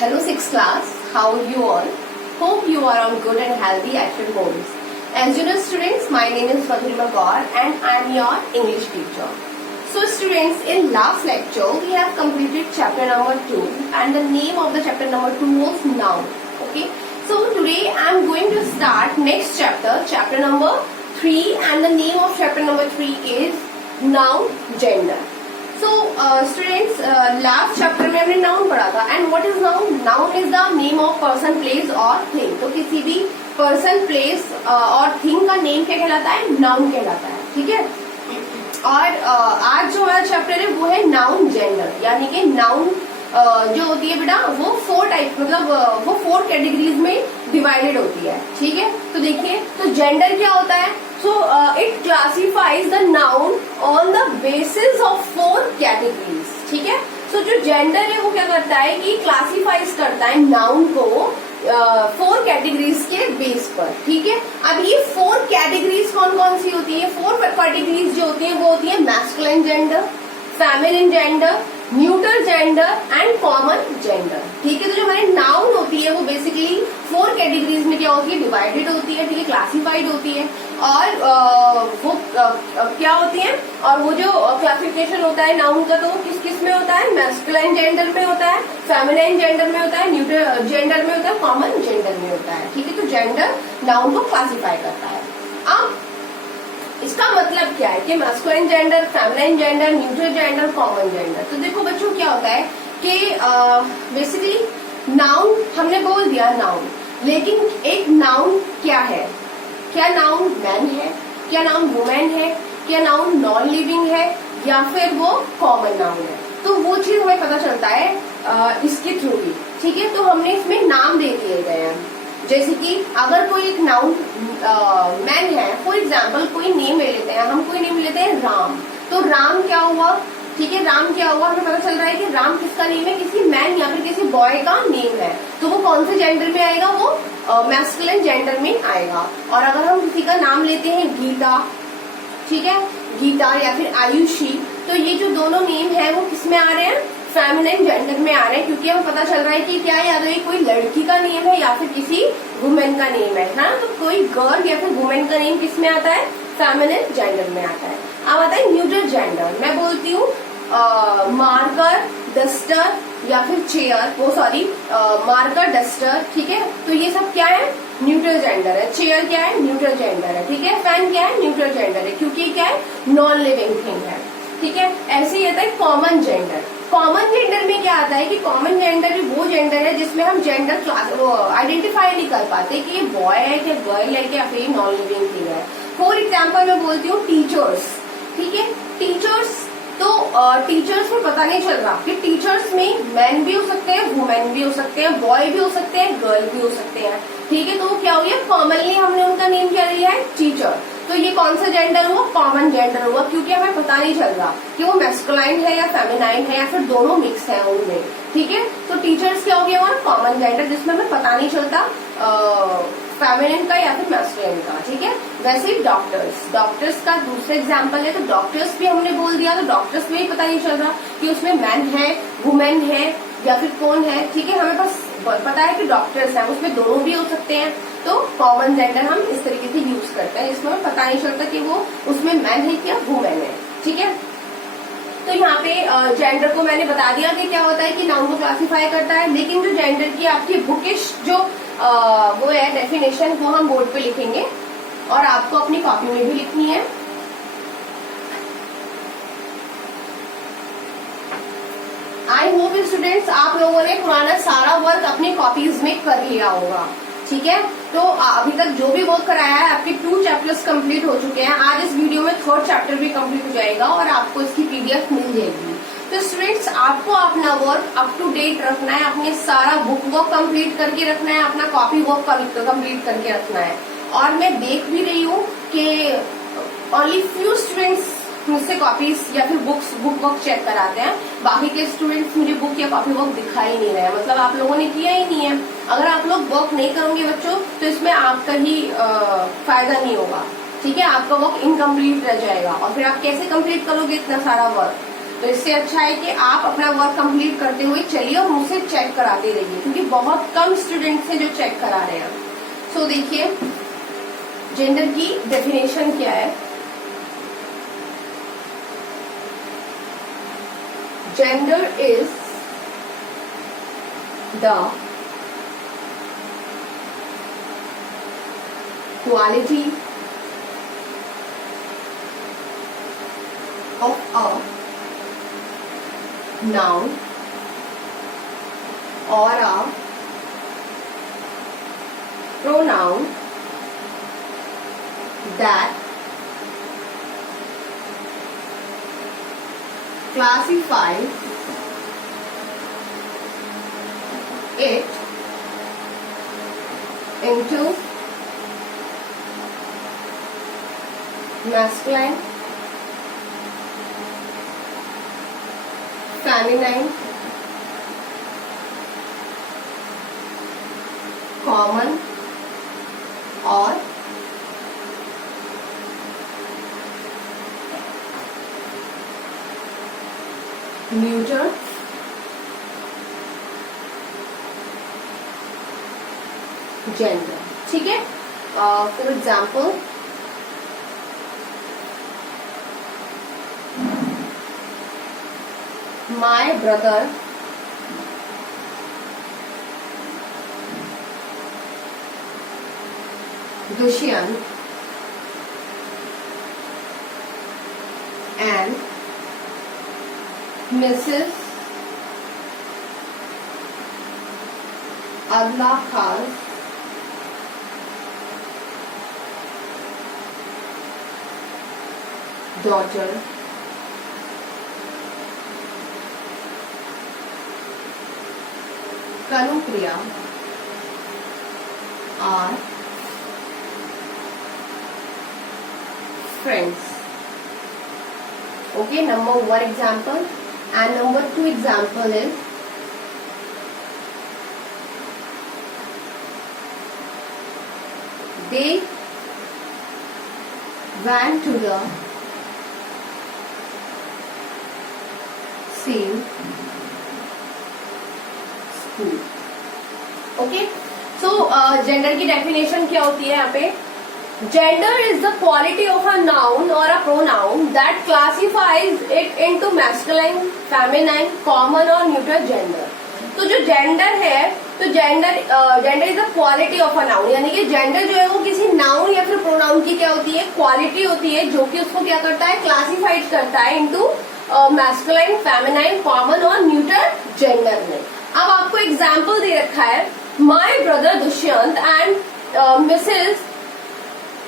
Hello 6th class, how are you all? Hope you are all good and healthy at your homes. As you know students, my name is Madhurima Gaur and I am your English teacher. So students, in last lecture we have completed chapter number 2 and the name of the chapter number 2 was noun. Okay. So today I am going to start next chapter, chapter number 3, and the name of chapter number 3 is noun gender. So students, last chapter में हमने noun पढ़ा था and what is noun? Noun is the name of person, place or thing. तो किसी भी person, place और thing का name क्या कहलाता है? Noun कहलाता है. ठीक है. और आज जो हमारा चैप्टर है वो है noun gender, यानी कि noun जो होती है बेटा वो 4 टाइप, मतलब वो 4 कैटेगरीज में डिवाइडेड होती है. ठीक है. तो देखिए, तो जेंडर क्या होता है? So it classifies the noun on the basis of 4 categories. ठीक है. So जो जेंडर है वो क्या करता है कि क्लासीफाइज करता है नाउन को 4 कैटेगरीज के बेस पर. ठीक है. अब ये 4 कैटेगरीज कौन कौन सी होती है? 4 कैटेगरीज जो होती है वो होती है masculine gender, feminine gender, neutral gender and common gender. ठीक है. तो जो हमारी नाउन होती है वो बेसिकली 4 कैटेगरीज में क्या होती है? डिवाइडेड होती है. ठीक है. क्लासिफाइड होती है. और वो क्या होती है? और वो जो क्लासिफिकेशन होता है नाउन का, तो वो किस किस में होता है? मैस्कुलिन जेंडर में होता है, फेमिनिन जेंडर में होता है, न्यूट्रल जेंडर में होता है, कॉमन जेंडर में होता है. ठीक है. तो जेंडर नाउन को क्लासिफाई करता है. अब इसका मतलब क्या है कि masculine gender, feminine gender, neutral gender, common gender. तो देखो बच्चों, क्या होता है कि बेसिकली नाउन हमने बोल दिया नाउन, लेकिन एक नाउन क्या है? क्या नाउन मैन है? क्या नाउन वुमेन है? क्या नाउन नॉन लिविंग है? या फिर वो कॉमन नाउन है? तो वो चीज हमें पता चलता है इसके थ्रू भी. ठीक है. तो हमने इसमें नाम दे दिए गए हैं. जैसे कि अगर कोई एक नाउन मैन है, फॉर एग्जाम्पल कोई नेम ले लेते हैं, हम कोई नेम लेते हैं राम. तो राम क्या हुआ? ठीक है. राम क्या हुआ? हमें पता चल रहा है कि राम किसका नेम है? किसी मैन या फिर किसी बॉय का नेम है. तो वो कौन से जेंडर में आएगा? वो मैस्कुलिन जेंडर में आएगा. और अगर हम किसी का नाम लेते हैं गीता, ठीक है, गीता या फिर आयुषी, तो ये जो दोनों नेम है वो किस में आ रहे हैं? फेमिनिन जेंडर में आ रहे हैं, क्योंकि हमें पता चल रहा है कि क्या है, या तो ये कोई लड़की का नेम है या फिर किसी वुमेन का नेम है. हाँ. तो कोई गर्ल या फिर वुमेन का नेम किस में आता है? फेमिनिन जेंडर में आता है. अब आता है न्यूट्रल जेंडर. मैं बोलती हूँ मार्कर, डस्टर या फिर चेयर, वो सॉरी मार्कर, डस्टर. ठीक है. तो ये सब क्या है? न्यूट्रल जेंडर है. चेयर क्या है? न्यूट्रल जेंडर है. ठीक है. फैन क्या है? न्यूट्रल जेंडर है, क्योंकि क्या है? नॉन लिविंग थिंग है. ठीक है. ऐसे ही आता है कॉमन जेंडर. कॉमन जेंडर में क्या आता है कि कॉमन जेंडर वो जेंडर है जिसमें हम जेंडर क्लास आइडेंटिफाई नहीं कर पाते कि ये बॉय है क्या गर्ल है क्या फिर नॉन लिविंग थिंग है. फॉर एग्जाम्पल मैं बोलती हूँ टीचर्स. ठीक है. टीचर्स, तो टीचर्स में पता नहीं चल रहा कि टीचर्स में मैन भी हो सकते हैं, वुमेन भी हो सकते हैं, बॉय भी हो सकते हैं, गर्ल भी हो सकते हैं. ठीक है. तो क्या हो गया? कॉमनली हमने उनका नेम क्या लिया है? टीचर. तो ये कौन सा जेंडर हुआ? कॉमन जेंडर हुआ, क्योंकि हमें पता नहीं चल रहा कि वो मैस्कुलाइन है या फेमिनाइन है या फिर दोनों मिक्स है उनमें. ठीक है. तो टीचर्स क्या हो गया? हमारा कॉमन जेंडर, जिसमें हमें पता नहीं चलता फेमिनिन का या फिर मैस्कुलिन का. ठीक है. वैसे डॉक्टर्स, डॉक्टर्स का दूसरा एग्जाम्पल है. तो डॉक्टर्स भी हमने बोल दिया, तो डॉक्टर्स में ही पता नहीं चल रहा कि उसमें मैन है, वुमेन है या फिर कौन है. ठीक है. हमें बस पता है कि डॉक्टर्स है, उसमें दोनों भी हो सकते हैं. तो कॉमन जेंडर हम इस तरीके से यूज करते हैं, इसमें हमें पता नहीं चलता कि वो उसमें मैन है या वुमेन है. ठीक है. तो यहाँ पे जेंडर को मैंने बता दिया कि क्या होता है कि नाउन को क्लासिफाई करता है. लेकिन जो जेंडर की आपकी बुकिश जो वो है डेफिनेशन, वो हम बोर्ड पे लिखेंगे और आपको अपनी कॉपी में भी लिखनी है. आई होप स्टूडेंट्स आप लोगों ने पुराना सारा वर्क अपनी कॉपीज में कर लिया होगा. ठीक है. तो अभी तक जो भी वर्क कराया है, आपके 2 चैप्टर्स कंप्लीट हो चुके हैं. आज इस वीडियो में 3rd चैप्टर भी कंप्लीट हो जाएगा और आपको इसकी पीडीएफ मिल जाएगी. तो स्टूडेंट्स, आपको अपना वर्क अप टू डेट रखना है, अपने सारा बुक वर्क कंप्लीट करके रखना है, अपना कॉपी वर्क कंप्लीट करके रखना है. और मैं देख भी रही हूँ कि ओनली फ्यू स्टूडेंट्स मुझसे कॉपीज या फिर बुक वर्क चेक कराते हैं. बाकी के स्टूडेंट्स मुझे बुक या कॉपी वर्क दिखा ही नहीं रहे हैं, मतलब आप लोगों ने किया ही नहीं है. अगर आप लोग वर्क नहीं करोगे बच्चों, तो इसमें आपका ही फायदा नहीं होगा. ठीक है. आपका वर्क इनकम्प्लीट रह जाएगा और फिर आप कैसे कंप्लीट करोगे इतना सारा वर्क? तो इससे अच्छा है कि आप अपना वर्क कंप्लीट करते हुए चलिए और मुझसे चेक कराते रहिए, क्योंकि बहुत कम स्टूडेंट्स हैं जो चेक करा रहे हैं। सो देखिए जेंडर की डेफिनेशन क्या है। Gender is the quality of a noun or a pronoun that classifies it into masculine, feminine, common और neuter gender। ठीक है। For example my brother Dushyant and Mrs. Adla Khan's daughter Kanupriya are friends। Okay, number one example, and number two example is they went to the same school। Okay, so gender की definition क्या होती है यहाँ पे। Gender is the quality of a noun और a pronoun that classifies it into masculine, feminine, common और neutral gender. तो जो जेंडर है, तो gender is the quality of a noun, यानी कि जेंडर जो है वो किसी नाउन या फिर प्रोनाउन की क्या होती है, क्वालिटी होती है, जो कि उसको क्या करता है, क्लासिफाइड करता है इनटू मैस्कुलाइन, फेमिनाइन, कॉमन और न्यूट्रल जेंडर में। अब आपको एग्जाम्पल दे रखा है, my brother Dushyant and Mrs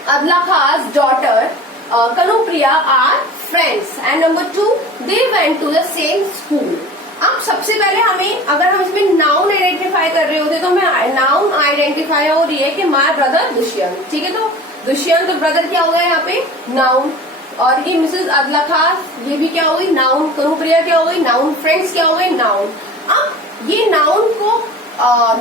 Adlakha's daughter Kanupriya are friends and number two they went to the same school. अब सबसे पहले हमें, अगर हम इसमें नाउन आइडेंटिफाई कर रहे होते तो हमें नाउन आइडेंटिफाई हो रही है कि माई ब्रदर दुष्यंत। ठीक है, तो दुष्यंत तो ब्रदर क्या हो गया यहाँ पे, नाउन, और ये मिसेज अदला खास ये भी क्या हो गई, नाउन, कनुप्रिया क्या हो गई, नाउन, फ्रेंड्स क्या हो गई, नाउन। अब ये नाउन को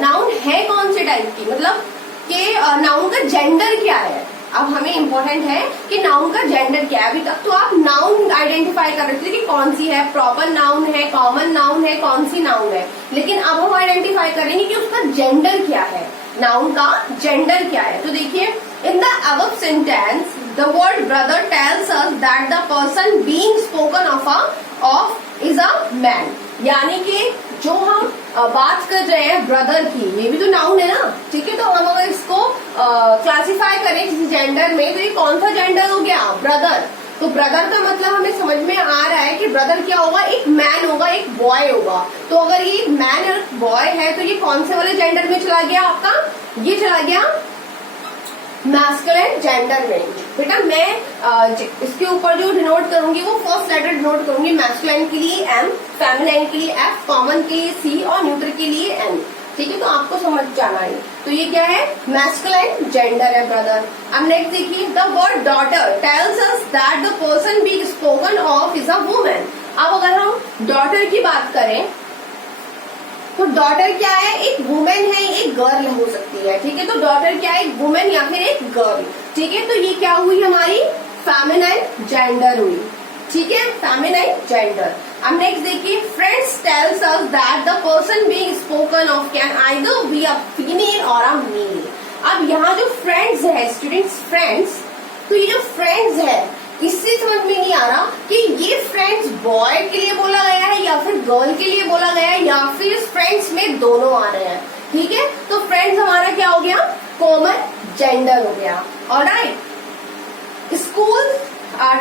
नाउन है कौन से टाइप की, मतलब कि नाउन का जेंडर क्या है। अब हमें इम्पोर्टेंट है कि नाउन का जेंडर क्या है। अभी तक तो आप नाउन आइडेंटिफाई कर रहे थे कि कौन सी है, प्रॉपर नाउन है, कॉमन नाउन है, कौन सी नाउन है, लेकिन अब हम आइडेंटिफाई करेंगे कि उसका जेंडर क्या है, नाउन का जेंडर क्या है। तो देखिए, in the above sentence the word brother tells us that the person being spoken of is a man, यानी कि जो हम बात कर रहे हैं ब्रदर की, ये भी तो नाउन है ना। ठीक है, तो हम अगर इसको क्लासिफाई करें किसी जेंडर में, तो ये कौन सा जेंडर हो गया, ब्रदर। तो ब्रदर का मतलब हमें समझ में आ रहा है कि ब्रदर क्या होगा, एक मैन होगा, एक बॉय होगा। तो अगर ये मैन और बॉय है तो ये कौन से वाले जेंडर में चला गया आपका, ये चला गया मैस्कुलिन जेंडर में। बेटा मैं इसके ऊपर जो डिनोट करूंगी वो फर्स्ट लेटर डिनोट करूंगी, मैस्कुलिन के लिए एम, फेमिनाइन के लिए एफ, कॉमन के लिए सी और न्यूट्रल के लिए एन। ठीक है, तो आपको समझ जाना है। तो ये क्या है, मैस्कुलिन जेंडर है ब्रदर। अब नेक्स्ट देखिए, the word daughter tells us that the person being spoken of is a woman. अब अगर हम डॉटर की बात करें तो डॉटर क्या है, एक वुमेन है, एक गर्ल हो सकती है। ठीक है, तो डॉटर क्या है, एक वुमेन या फिर एक गर्ल। ठीक है, तो ये क्या हुई हमारी फेमिनाइन जेंडर हुई। ठीक है, फेमिनाइन जेंडर। अब नेक्स्ट देखिए, friends tells us that the person being spoken of can either be a female और अ मेल। अब यहाँ जो फ्रेंड्स है स्टूडेंट्स, फ्रेंड्स, तो ये जो फ्रेंड्स है इससे समझ में नहीं आ रहा कि ये फ्रेंड्स बॉय के लिए बोला गया है या फिर गर्ल के लिए बोला गया है या फिर फ्रेंड्स में दोनों आ रहे हैं। ठीक है, तो फ्रेंड्स हमारा क्या हो गया, कॉमन जेंडर हो गया। Alright, school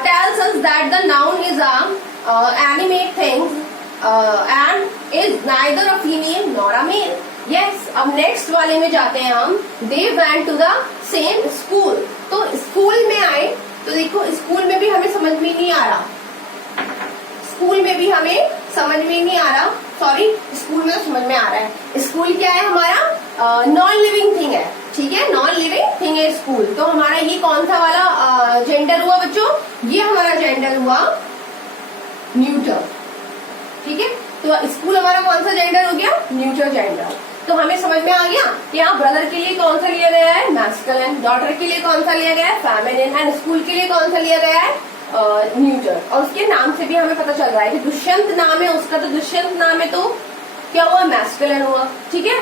tells us that the noun is animate things and is neither a female nor a male. Yes, अब नेक्स्ट वाले में जाते हैं हम। They went to the same school। तो स्कूल में आए तो देखो स्कूल में भी हमें समझ में नहीं आ रहा, स्कूल में भी हमें समझ में नहीं आ रहा, सॉरी स्कूल में तो समझ में आ रहा है। स्कूल क्या है हमारा, नॉन लिविंग थिंग है। ठीक है, नॉन लिविंग थिंग है स्कूल। तो हमारा ये कौन सा वाला जेंडर हुआ बच्चों, ये हमारा जेंडर हुआ न्यूटर। ठीक है, तो स्कूल हमारा कौन सा जेंडर हो गया, न्यूटर जेंडर। तो हमें समझ में आ गया कि यहाँ ब्रदर के लिए कौन सा लिया गया है, मैस्कुलिन, डॉटर के लिए कौन सा लिया गया है, फेमिनिन, एंड स्कूल के लिए कौन सा लिया गया है, न्यूटर। और उसके नाम से भी हमें पता चल रहा है कि दुष्यंत नाम है उसका, तो दुष्यंत नाम है तो क्या हुआ, मैस्कुलिन हुआ। ठीक है,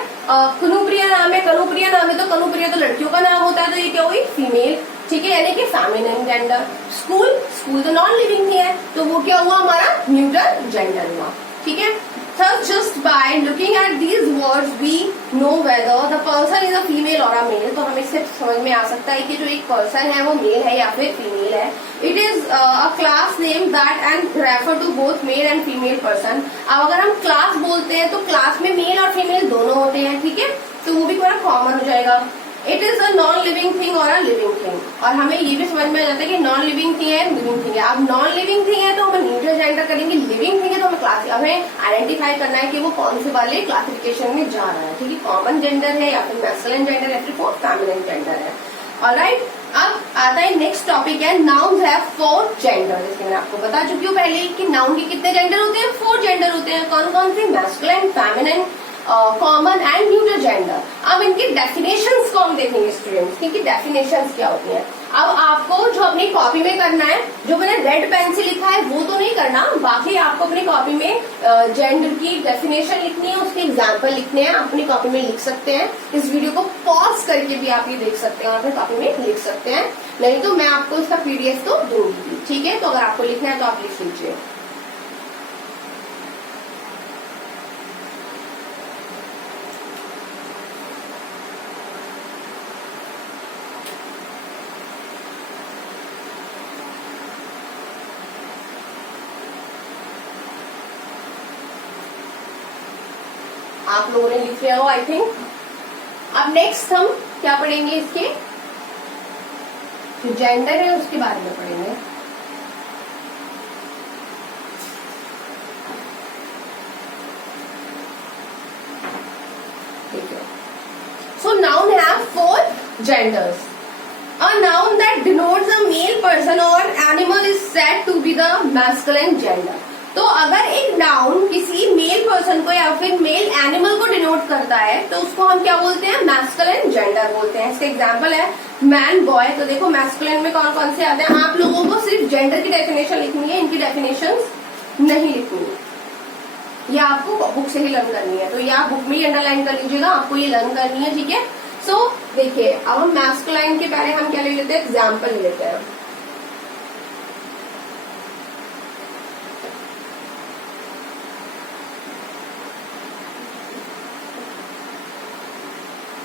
कनुप्रिया नाम है, कनुप्रिया नाम है तो कनुप्रिया तो लड़कियों का नाम होता है, तो ये क्या हुई, फीमेल। ठीक है, यानी कि फेमिनिन जेंडर। स्कूल, स्कूल तो नॉन लिविंग है तो वो क्या हुआ हमारा, न्यूटर जेंडर हुआ। ठीक है, so just by looking at these words we know whether the person is a female or a male। तो हमें सिर्फ समझ में आ सकता है कि जो एक पर्सन है वो मेल है या फिर फीमेल है। It is a class name that and refer to both male and female person. अब अगर हम क्लास बोलते हैं तो क्लास में मेल और फीमेल दोनों होते हैं। ठीक है, तो वो भी पूरा कॉमन हो जाएगा। It is a non living thing और अ लिविंग थिंग। और हमें ये भी समझ में आ जाता है कि नॉन लिविंग थिंग है, लिविंग थिंग है। अब नॉन लिविंग थिंग है तो हम न्यूट्रल जेंडर करेंगे, लिविंग थिंग है तो हमें क्लास, हमें आइडेंटिफाई करना है कि वो कौन से वाले क्लासिफिकेशन में जा रहा है। ठीक है, कॉमन जेंडर है या फिर मैस्कुलिन जेंडर या फिर फेमिनिन जेंडर है। ऑलराइट, अब आता है नेक्स्ट टॉपिक है नाउन्स हैव 4 जेंडर। जैसे मैं आपको बता चुकी हूँ पहले कि नाउन के कितने जेंडर होते हैं, 4 जेंडर होते हैं। कौन कौन से, masculine, feminine, common and neutral gender. अब इनकी डेफिनेशंस को हम देखेंगे स्टूडेंट्स, इनकी डेफिनेशंस क्या होती हैं। अब आपको जो अपनी कॉपी में करना है, जो मैंने रेड पेन से लिखा है वो तो नहीं करना, बाकी आपको अपनी कॉपी में जेंडर की डेफिनेशन लिखनी है, उसके एग्जाम्पल लिखने हैं, अपनी कॉपी में लिख सकते हैं। इस वीडियो को पॉज करके भी आप ये देख सकते हैं और अपनी कॉपी में लिख सकते हैं, नहीं तो मैं आपको इसका पीडीएफ तो दूंगी। ठीक है, तो अगर आपको लिखना है तो आप लिख लीजिए। आप लोगों ने लिख लिया हो आई थिंक। अब नेक्स्ट हम क्या पढ़ेंगे, इसके जो जेंडर है उसके बारे में पढ़ेंगे। ठीक है, सो noun have 4 genders। A noun that denotes a male person or animal is said to be the masculine gender। तो अगर एक नाउन किसी मेल पर्सन को या फिर मेल एनिमल को डिनोट करता है तो उसको हम क्या बोलते हैं, मैस्कुलिन जेंडर बोलते हैं। इसका एग्जांपल है मैन, बॉय। तो देखो मैस्कुलिन में कौन कौन से आते हैं, आप लोगों को सिर्फ जेंडर की डेफिनेशन लिखनी है, इनकी डेफिनेशंस नहीं लिखनी है, ये आपको बुक से ही लर्न करनी है। तो ये आप बुक में ही अंडरलाइन कर लीजिएगा, आपको ये लर्न करनी है। ठीक है, सो देखिए अब हम मैस्कुलाइन के पहले हम क्या ले लेते हैं, एग्जाम्पल ले लेते हैं।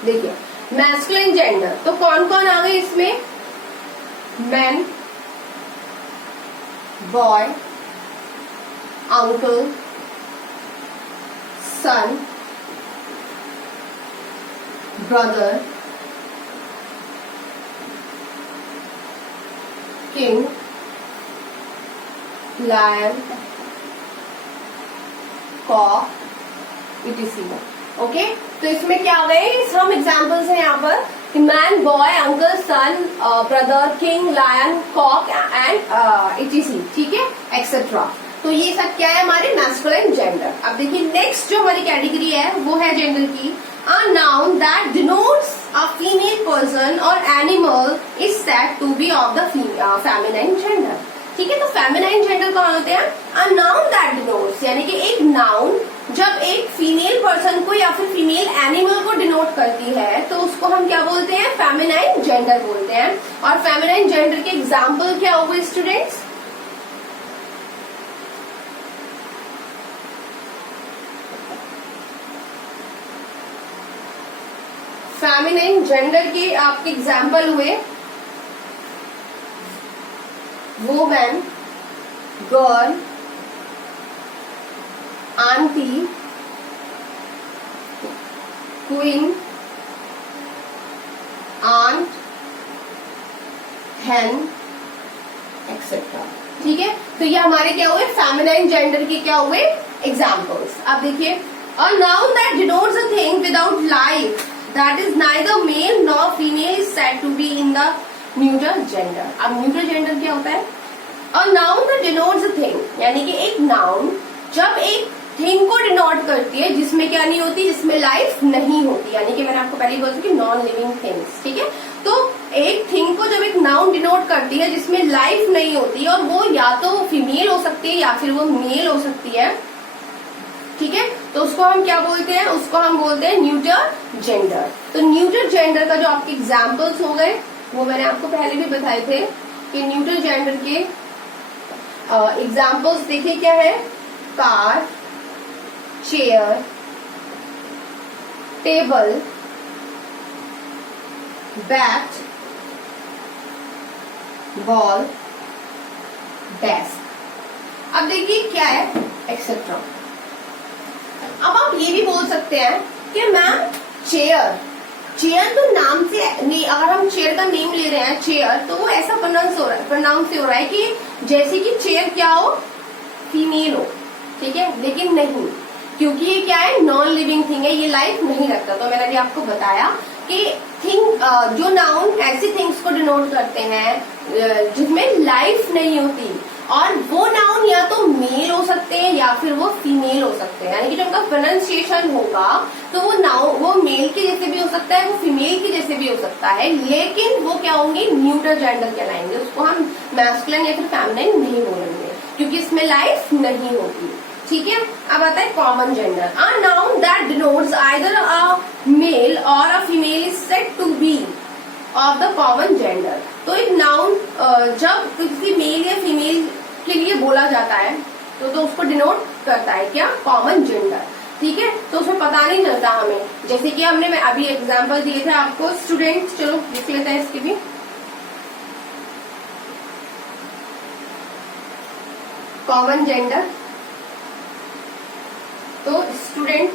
देखिए मैस्कुलिन जेंडर तो कौन कौन आ गए इसमें, man, boy, uncle, son, brother, king, lion, cock, etc. Okay, तो इसमें क्या आ गए, हम एग्जाम्पल्स हैं यहाँ पर, man, boy, uncle, son, brother, king, lion, cock and etc. ठीक है, एक्सेट्रा। तो ये सब क्या है हमारे मैस्कुलिन जेंडर। अब देखिए नेक्स्ट जो हमारी कैटेगरी है वो है जेंडर की, a noun that denotes a female person or animal is said to be of the feminine gender। ठीक है। तो फेमिनाइन जेंडर कौन होते हैं? अ नाउन दैट डिनोट्स, यानी कि एक नाउन जब एक फीमेल पर्सन को या फिर फीमेल एनिमल को डिनोट करती है तो उसको हम क्या बोलते हैं? फेमिनाइन जेंडर बोलते हैं। और फेमिनाइन जेंडर के एग्जाम्पल क्या हुए स्टूडेंट्स? फेमिनाइन जेंडर के आपके एग्जाम्पल हुए women, girl, aunty, queen, aunt, hen etcetera. ठीक है, तो ये हमारे क्या हुए? फेमिनाइन जेंडर के क्या हुए? एग्जाम्पल्स। अब देखिए, a noun that denotes a thing without life that is neither male nor female is said to be in the neutral gender. अब न्यूट्रल जेंडर क्या होता है? A noun that denotes a thing, यानी कि एक noun जब एक thing को डिनोट करती है जिसमें क्या नहीं होती? जिसमें लाइफ नहीं होती, यानी कि मैंने आपको पहले बोला था कि नॉन लिविंग थिंग्स। ठीक है, तो एक थिंग को जब एक नाउन डिनोट करती है जिसमें लाइफ नहीं होती, और वो या तो फीमेल हो सकती है या फिर वो मेल हो सकती है, ठीक है, तो उसको हम क्या बोलते हैं? उसको हम बोलते हैं न्यूटर जेंडर। तो न्यूटर जेंडर का जो आपके एग्जाम्पल्स हो गए वो मैंने आपको पहले भी बताए थे कि न्यूटर जेंडर के एग्जाम्पल्स देखिए क्या है? Car, chair, table, bat, ball, desk. अब देखिए क्या है? एक्सेट्रा। अब आप ये भी बोल सकते हैं कि मैम चेयर, चेयर तो नाम से नहीं, अगर हम चेयर का नेम ले रहे हैं चेयर, तो वो ऐसा प्रोनाउंस हो रहा है कि जैसे कि चेयर क्या हो? फीमेल हो। ठीक है, लेकिन नहीं, क्योंकि ये क्या है? नॉन लिविंग थिंग है, ये लाइफ नहीं रखता। तो मैंने अभी आपको बताया कि थिंग, जो नाउन ऐसी थिंग्स को डिनोट करते हैं जिसमें लाइफ नहीं होती, और वो नाउन या तो मेल हो सकते हैं या फिर वो फीमेल हो सकते हैं, यानी कि जब उनका प्रोनाउंसिएशन होगा तो वो नाउन वो मेल के जैसे भी हो सकता है, वो फीमेल के जैसे भी हो सकता है, लेकिन वो क्या होंगे? न्यूट्रल जेंडर कहलाएंगे। उसको हम मैस्कुलिन या फिर फेमिनिन नहीं बोलेंगे क्योंकि इसमें लाइफ नहीं होती। ठीक है, अब आता है common gender. A noun that denotes either a male और a female is said to be of the common gender. तो एक नाउन जब किसी मेल या फीमेल के लिए बोला जाता है तो उसको डिनोट करता है क्या? Common gender. ठीक है, तो उसमें पता नहीं चलता हमें, जैसे कि हमने मैं अभी एग्जांपल दिए थे आपको स्टूडेंट। चलो लिख लेते हैं इसके भी। कॉमन जेंडर, तो student,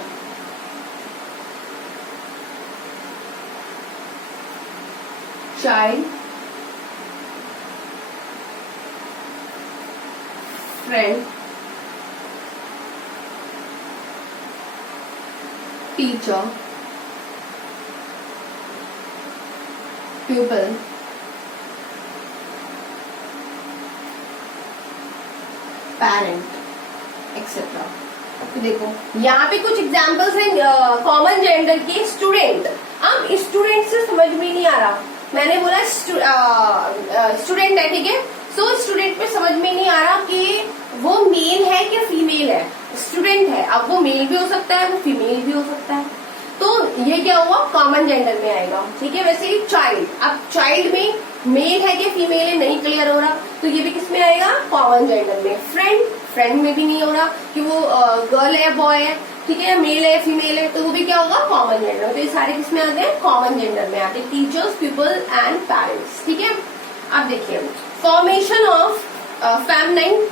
child, friend, teacher, pupil, parent, etcetera. तो देखो यहाँ पे कुछ एग्जाम्पल्स हैं कॉमन जेंडर के। स्टूडेंट, अब स्टूडेंट से समझ में नहीं आ रहा, मैंने बोला स्टूडेंट है, ठीक है। सो स्टूडेंट में समझ में नहीं आ रहा कि वो मेल है कि फीमेल है। स्टूडेंट है, अब वो मेल भी हो सकता है, वो फीमेल भी हो सकता है, तो ये क्या हुआ? कॉमन जेंडर में आएगा। ठीक है, वैसे ही चाइल्ड, अब चाइल्ड में मेल है कि फीमेल है नहीं क्लियर हो रहा, तो ये भी किस में आएगा? कॉमन जेंडर में। फ्रेंड, फ्रेंड में भी नहीं हो रहा कि वो गर्ल है बॉय है, ठीक है, मेल है फीमेल है, तो वो भी क्या होगा? कॉमन जेंडर में। तो ये सारे किस में आते हैं? कॉमन जेंडर में आते हैं, टीचर्स, पीपल एंड पेरेंट्स। ठीक है, अब देखिए फॉर्मेशन ऑफ फेमिनिन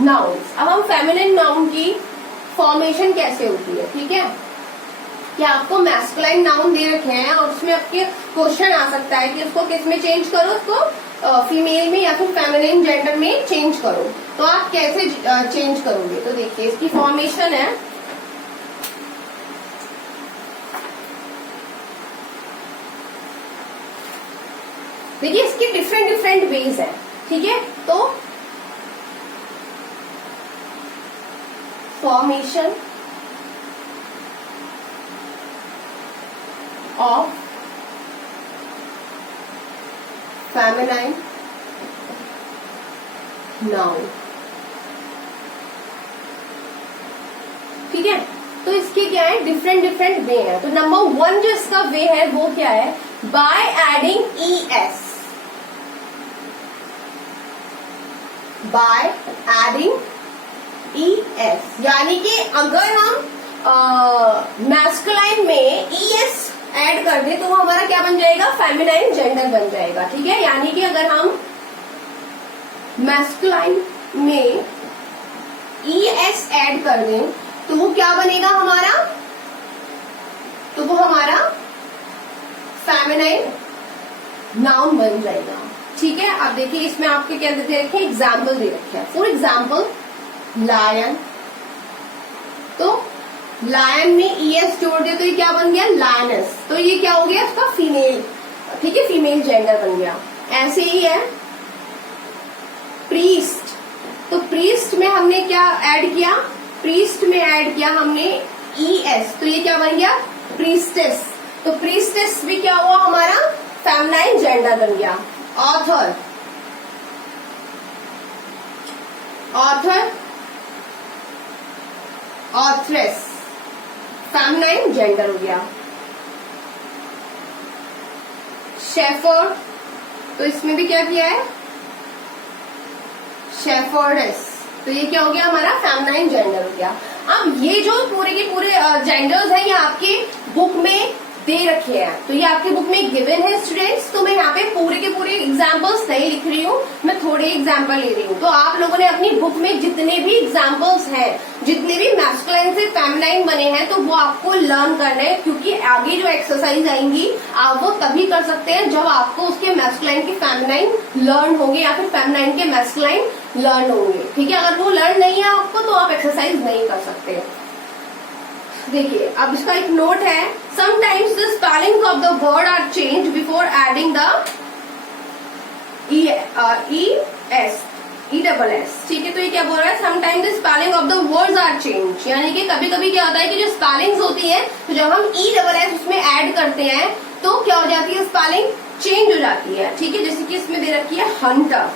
नाउन्स। अब हम फेमिनिन नाउन की फॉर्मेशन कैसे होती है, ठीक है, कि आपको मैस्कुलाइन नाउन दे रखे हैं और उसमें आपके क्वेश्चन आ सकता है कि उसको किस में चेंज करो, उसको फीमेल में या फिर फेमिनिन जेंडर में चेंज करो, तो आप कैसे चेंज करोगे? तो देखिए इसकी फॉर्मेशन है, देखिए इसकी डिफरेंट डिफरेंट वेज है। ठीक है, तो फॉर्मेशन of feminine नाउन। ठीक है, तो इसके क्या है, डिफरेंट डिफरेंट वे है। तो नंबर 1 जो इसका वे है वो क्या है, by adding ES, by adding ES, यानी कि अगर हम मैस्कुलाइन में ES ऐड कर दे तो वो हमारा क्या बन जाएगा, फेमिनाइन जेंडर बन जाएगा। ठीक है, यानी कि अगर हम मैस्कुलाइन में ES ऐड कर दें तो वो क्या बनेगा हमारा, तो वो हमारा फेमिनाइन नाउन बन जाएगा। ठीक है, अब देखिए इसमें आपके क्या दे रखे, एग्जाम्पल दे रखे हैं। फॉर एग्जाम्पल लायन, तो लायन में ES जोड़ दे तो ये क्या बन गया, लायनस, तो ये क्या हो गया उसका फीमेल। ठीक है, फीमेल जेंडर बन गया। ऐसे ही है प्रीस्ट, तो प्रीस्ट में हमने क्या ऐड किया, प्रीस्ट में ऐड किया हमने ES, तो ये क्या बन गया, प्रीस्टेस, तो प्रीस्टेस भी क्या हुआ हमारा, फेमिनाइन जेंडर बन गया। Author, author, authoress, feminine gender हो गया। शेफर्ड, तो इसमें भी क्या किया है, शेफर्डेस, तो ये क्या हो गया हमारा, फेमिनाइन जेंडर हो गया। अब ये जो पूरे के पूरे जेंडर्स हैं ये आपके बुक में दे रखे हैं, तो ये आपके बुक में गिवन है स्टूडेंट्स। तो मैं यहाँ पे पूरे के पूरे एग्जाम्पल्स नहीं लिख रही हूँ, मैं थोड़े एग्जाम्पल ले रही हूँ। तो आप लोगों ने अपनी बुक में जितने भी एग्जाम्पल्स हैं, जितने भी मैस्कुलाइन से फेमिनाइन बने हैं, तो वो आपको लर्न करना है, क्योंकि आगे जो एक्सरसाइज आएंगी आप वो तभी कर सकते हैं जब आपको उसके मैस्कुलाइन के फेमिनाइन लर्न होंगे या फिर फेमिनाइन के मैस्कुलाइन लर्न होंगे। ठीक है, अगर वो लर्न नहीं है आपको तो आप एक्सरसाइज नहीं कर सकते। देखिए अब इसका एक नोट है, sometimes the spelling of the word are change before adding the ES। ठीक है, तो ये क्या बोल रहा है, sometimes the spelling of the words are change, यानी कि कभी कभी क्या होता है कि जो स्पेलिंग्स होती है, तो जब हम ESS उसमें ऐड करते हैं तो क्या हो जाती है, स्पेलिंग चेंज हो जाती है। ठीक है, जैसे कि इसमें दे रखी है हंटर,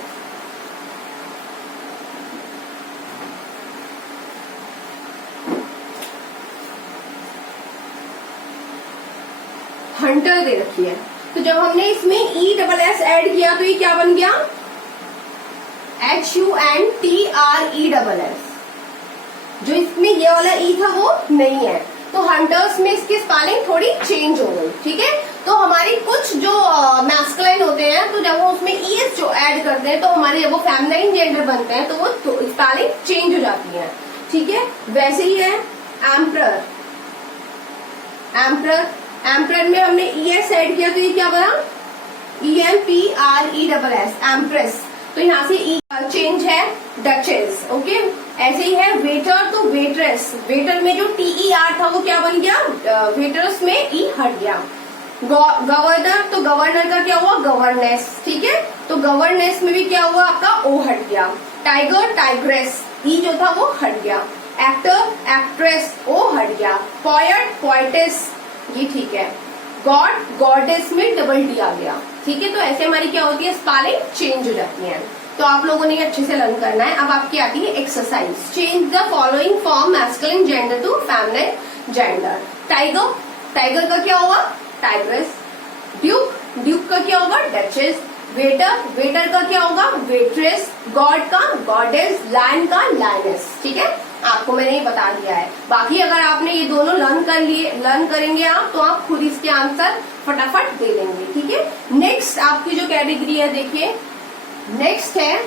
हंटर दे रखी है, तो जब हमने इसमें ESS ऐड किया तो ये क्या बन गया, HUNTRESS, जो इसमें ये वाला E था वो नहीं है, तो हंटर्स में इसकी स्पेलिंग थोड़ी चेंज हो गई। ठीक है, तो हमारी कुछ जो मैस्कुलाइन होते हैं, तो जब वो उसमें ES जो ऐड करते हैं तो हमारे जब वो फेमिनाइन जेंडर बनते हैं तो वो स्पेलिंग चेंज हो जाती है। ठीक है, वैसे ही है एम्परर, एम्परर, एम्परर में हमने ES ऐड किया तो ये क्या बना, EMPRESS, एम्प्रेस, तो यहाँ से E चेंज है डचेस। ओके, ऐसे ही है वेटर, तो वेट्रेस, वेटर में जो TER था वो क्या बन गया, वेटर्स में E हट गया। गवर्नर, तो गवर्नर का क्या हुआ, गवर्नेस। ठीक है, तो गवर्नेस में भी क्या हुआ आपका O हट गया। टाइगर, टाइग्रेस, E जो था वो हट गया। एक्टर, एक्ट्रेस, O हट गया। पोएट, पोएटेस, ये ठीक है। गॉड, गॉडेस में डबल D आ गया। ठीक है, तो ऐसे हमारी क्या होती है, स्पेलिंग चेंज हो जाती है। तो आप लोगों ने अच्छे से लर्न करना है। अब आपकी आती है exercise, change the following form masculine gender to feminine gender. Tiger, tiger का क्या होगा, टाइग्रेस। ड्यूक, ड्यूक का क्या होगा, डचेस। वेटर, वेटर का क्या होगा, वेट्रेस। गॉड का गॉडेस, लायन का लायनेस। ठीक है, आपको मैंने ये बता दिया है। बाकी अगर आपने ये दोनों लर्न करेंगे आप, तो आप खुद इसके आंसर फटाफट दे देंगे। ठीक है, नेक्स्ट आपकी जो कैटेगरी है, देखिए नेक्स्ट है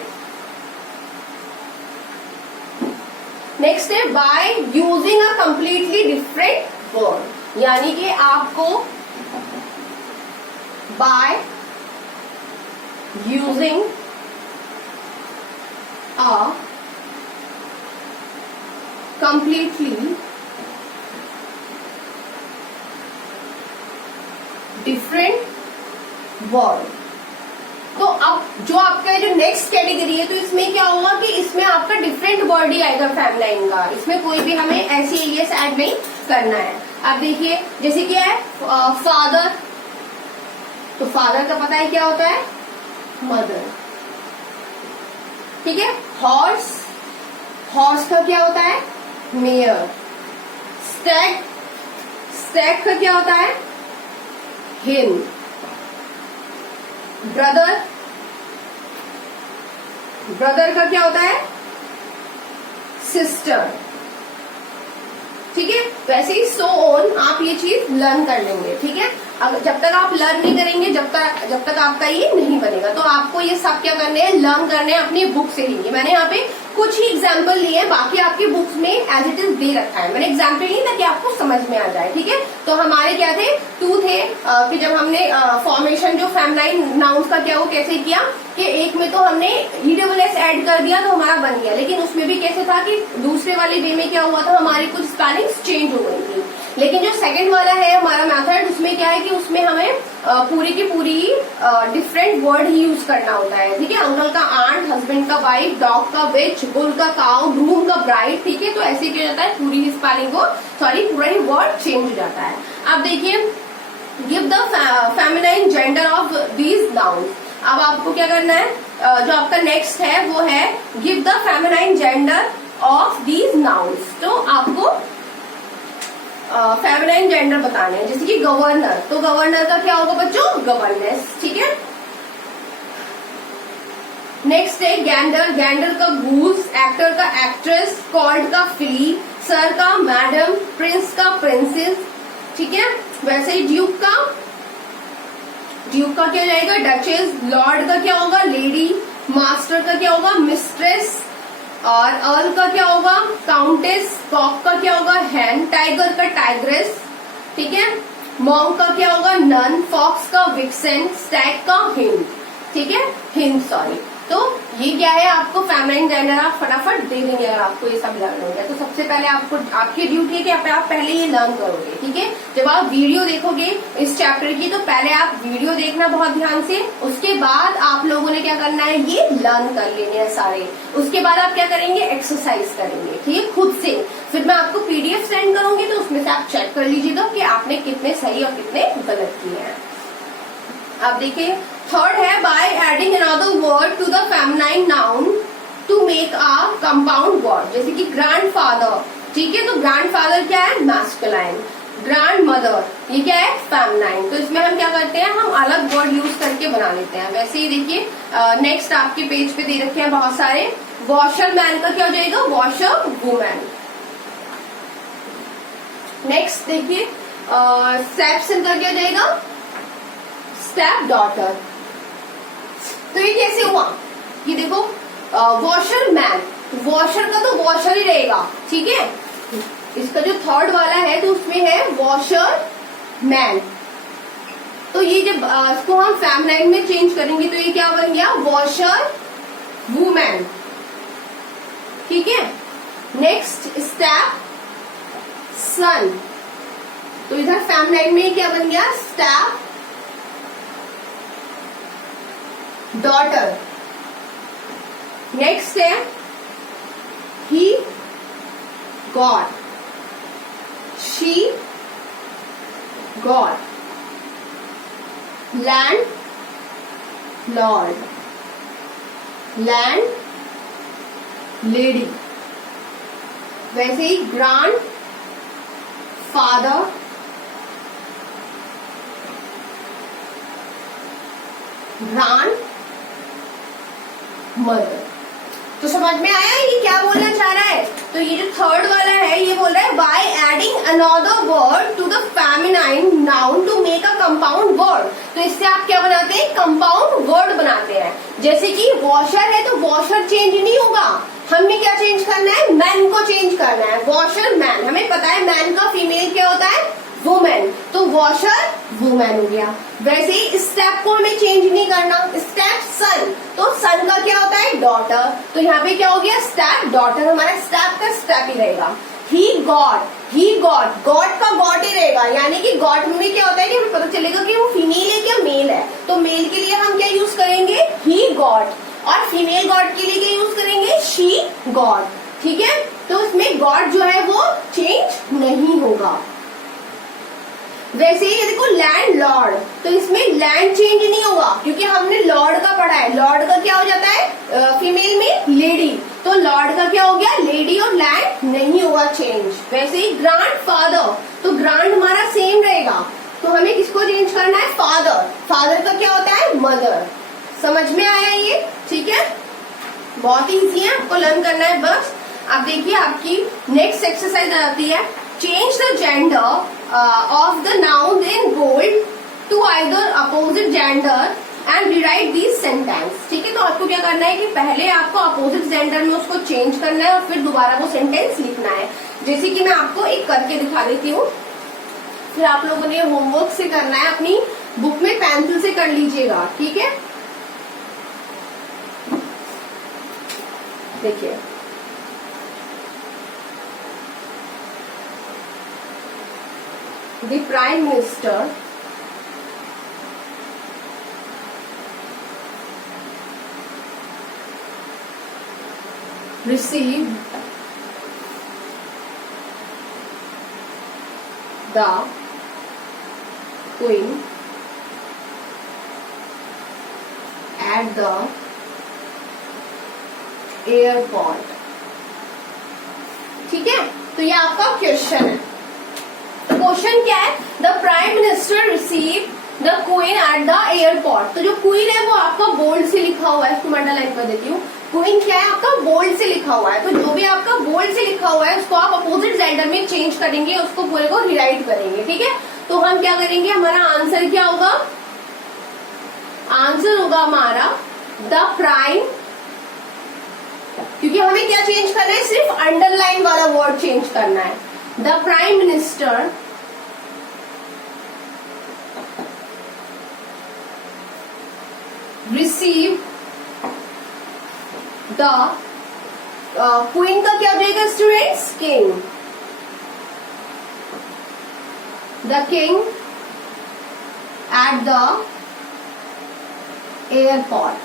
by using a completely different word, यानी कि आपको by using a completely different word। तो अब जो आपका जो नेक्स्ट कैटेगरी है, तो इसमें क्या होगा कि इसमें आपका डिफरेंट वर्ड ही आएगा फेमिनाइन का, इसमें कोई भी हमें ऐसे ES ऐड नहीं करना है। अब देखिए जैसे क्या है, फादर, तो फादर का पता है क्या होता है, मदर। ठीक है, हॉर्स, हॉर्स का क्या होता है? मेयर। स्टैग, स्टैग का क्या होता है? हिन। ब्रदर, ब्रदर का क्या होता है? सिस्टर। ठीक है, वैसे ही सो ऑन आप ये चीज लर्न कर लेंगे। ठीक है, अब जब तक आप लर्न नहीं करेंगे, जब तक आपका ये नहीं बनेगा। तो आपको ये सब क्या करने हैं? लर्न करने हैं अपनी बुक से ही। मैंने यहाँ पे कुछ ही एग्जाम्पल लिए हैं, बाकी आपकी बुक्स में एज इट इज दे रखा है। मैंने एग्जाम्पल ली ताकि आपको समझ में आ जाए। ठीक है, तो हमारे क्या थे? 2 थे कि जब हमने फॉर्मेशन जो फेमिनाइन नाउन्स का क्या वो कैसे किया कि एक में तो हमने ESS ऐड कर दिया तो हमारा बन गया, लेकिन उसमें भी कैसे था कि दूसरे वाले वे में क्या हुआ था, हमारी कुछ स्पेलिंग्स चेंज हो गई थी। लेकिन जो सेकंड वाला है हमारा मेथड, उसमें क्या है कि उसमें हमें पूरी की पूरी डिफरेंट वर्ड ही यूज करना होता है। ठीक है, अंकल का आंट, हस्बैंड का वाइफ, डॉग का विच, बुल का काउ, ग्रूम का ब्राइड। ठीक है, तो ऐसे क्या जाता है, पूरी ही स्पेलिंग को पूरा ही वर्ड चेंज हो जाता है। अब देखिए, give the feminine gender of these nouns. अब आपको क्या करना है? जो आपका नेक्स्ट है वो है give the feminine gender of these nouns. तो आपको फेमिनाइन जेंडर बताने हैं, जैसे कि गवर्नर, तो गवर्नर का क्या होगा बच्चों? गवर्नेस। ठीक है, नेक्स्ट है गैंडर, गैंडर का गूज, एक्टर का एक्ट्रेस, कॉल्ड का फिली, सर का मैडम, प्रिंस का प्रिंसेस। ठीक है, वैसे ही ड्यूक का क्या जाएगा? डचेस, लॉर्ड का क्या होगा? लेडी, मास्टर का क्या होगा? मिस्ट्रेस, और अर्ल का क्या होगा? काउंटेस, कॉक का क्या होगा? हैन, टाइगर का टाइग्रेस। ठीक है, मॉन्क का क्या होगा? नन, फॉक्स का विक्सेंट, स्टैग का हिंड। ठीक है, हिंड सॉरी। तो ये क्या है? आपको फेमिनाइन जेंडर आप फटाफट दे देंगे अगर आपको ये सब लर्न हो गया। तो सबसे पहले आपको, आपकी ड्यूटी है कि आप पहले ये लर्न करोगे। ठीक है, जब आप वीडियो देखोगे इस चैप्टर की, तो पहले आप वीडियो देखना बहुत ध्यान से, उसके बाद आप लोगों ने क्या करना है? ये लर्न कर लेने हैं सारे। उसके बाद आप क्या करेंगे? एक्सरसाइज करेंगे। ठीक है, खुद से। फिर मैं आपको PDF सेंड करूंगी, तो उसमें से आप चेक कर लीजिएगा कि आपने कितने सही और कितने गलत किए हैं। अब देखिए, थर्ड है by adding another word to the feminine noun to make a compound word, जैसे कि ग्रैंडफादर। ठीक है, तो ग्रैंडफादर क्या है? मैस्कुलाइन। ग्रैंड मदर ये क्या है? फेमिनाइन। तो इसमें हम क्या करते हैं? हम अलग वर्ड यूज करके बना लेते हैं। वैसे ही देखिए, नेक्स्ट आपके पेज पे दे रखे हैं बहुत सारे। वॉशर मैन का क्या हो जाएगा? Washer woman. नेक्स्ट देखिए, स्टेपसन का क्या हो जाएगा? Step daughter. तो ये कैसे हुआ? ये देखो, वॉशर मैन, वॉशर का तो वॉशर ही रहेगा। ठीक है, इसका जो थर्ड वाला है तो उसमें है वॉशर मैन। तो ये जब इसको हम फेमिनाइन में चेंज करेंगे तो ये क्या बन गया? Washer woman. ठीक है, नेक्स्ट स्टेप सन, तो इधर फेमिनाइन में क्या बन गया? Step daughter. नेक्स्ट है he got, she got, land Lord, land lady. वैसे ही ग्रांड फादर, ग्रांड मदर। तो समझ में आया ये क्या बोलना चाह रहा है? तो ये जो थर्ड वाला है ये बोल रहा है by adding another word to the feminine noun to make a compound word. तो इससे आप क्या बनाते हैं? कंपाउंड वर्ड बनाते हैं। जैसे कि वॉशर है तो वॉशर चेंज नहीं होगा, हमने क्या चेंज करना है? मैन को चेंज करना है। वॉशर मैन, हमें पता है मैन का फीमेल क्या होता है? वुमेन। तो वॉशर वुमेन हो गया। वैसे ही स्टेप को हमें चेंज नहीं करना। स्टेप सन, तो सन का क्या होता है? डॉटर। तो यहाँ पे क्या हो गया? स्टेप डॉटर, हमारा स्टेप का स्टेप ही रहेगा। He got, he got, got का गॉट ही रहेगा। यानी कि गॉट में क्या होता है कि हमें पता चलेगा कि वो फीमेल है क्या मेल है। तो मेल के लिए हम क्या यूज करेंगे? ही गॉट, और फीमेल गॉड के लिए क्या यूज करेंगे? She God. ठीक है, तो इसमें गॉड जो है वो चेंज नहीं होगा। वैसे ही ये देखो लैंड लॉर्ड, तो इसमें लैंड चेंज नहीं होगा क्योंकि हमने लॉर्ड का पढ़ा है। लॉर्ड का क्या हो जाता है फीमेल में लेडी, तो लॉर्ड का क्या हो गया लेडी, और लैंड नहीं होगा चेंज। वैसे ही ग्रांड फादर, तो ग्रांड हमारा सेम रहेगा, तो हमें किसको चेंज करना है फादर। फादर का क्या होता है मदर। समझ में आया ये, ठीक है, बहुत इजी है, आपको लर्न करना है बस। अब देखिए आपकी नेक्स्ट एक्सरसाइज आ जाती है, change the gender of the noun in bold to either opposite gender and rewrite these sentence। ठीक है, तो आपको क्या करना है कि पहले आपको अपोजिट जेंडर में उसको चेंज करना है और फिर दोबारा वो सेंटेंस लिखना है। जैसे कि मैं आपको एक करके दिखा देती हूँ, फिर आप लोगों ने होमवर्क से करना है, अपनी बुक में पेंसिल से कर लीजिएगा, ठीक है। देखिए the Prime Minister received the Queen at the airport। ठीक है, तो ये आपका क्वेश्चन है। क्वेश्चन क्या है, the prime minister receive the queen at the airport. तो जो क्वीन है वो आपका बोल्ड से लिखा हुआ है, इसको मैं अंडरलाइन कर देती हूँ। क्वीन क्या है आपका बोल्ड से लिखा हुआ है, तो जो भी आपका बोल्ड से लिखा हुआ है उसको आप अपोजिट जेंडर में चेंज करेंगे, उसको पूरे को रिराइट करेंगे, ठीक है। तो हम क्या करेंगे, हमारा आंसर क्या होगा, आंसर होगा हमारा द प्राइम, क्योंकि हमें क्या चेंज करना है, सिर्फ अंडरलाइन वाला वर्ड चेंज करना है। The prime minister receive the queen का क्या हो जाएगा students, king. The king at the airport.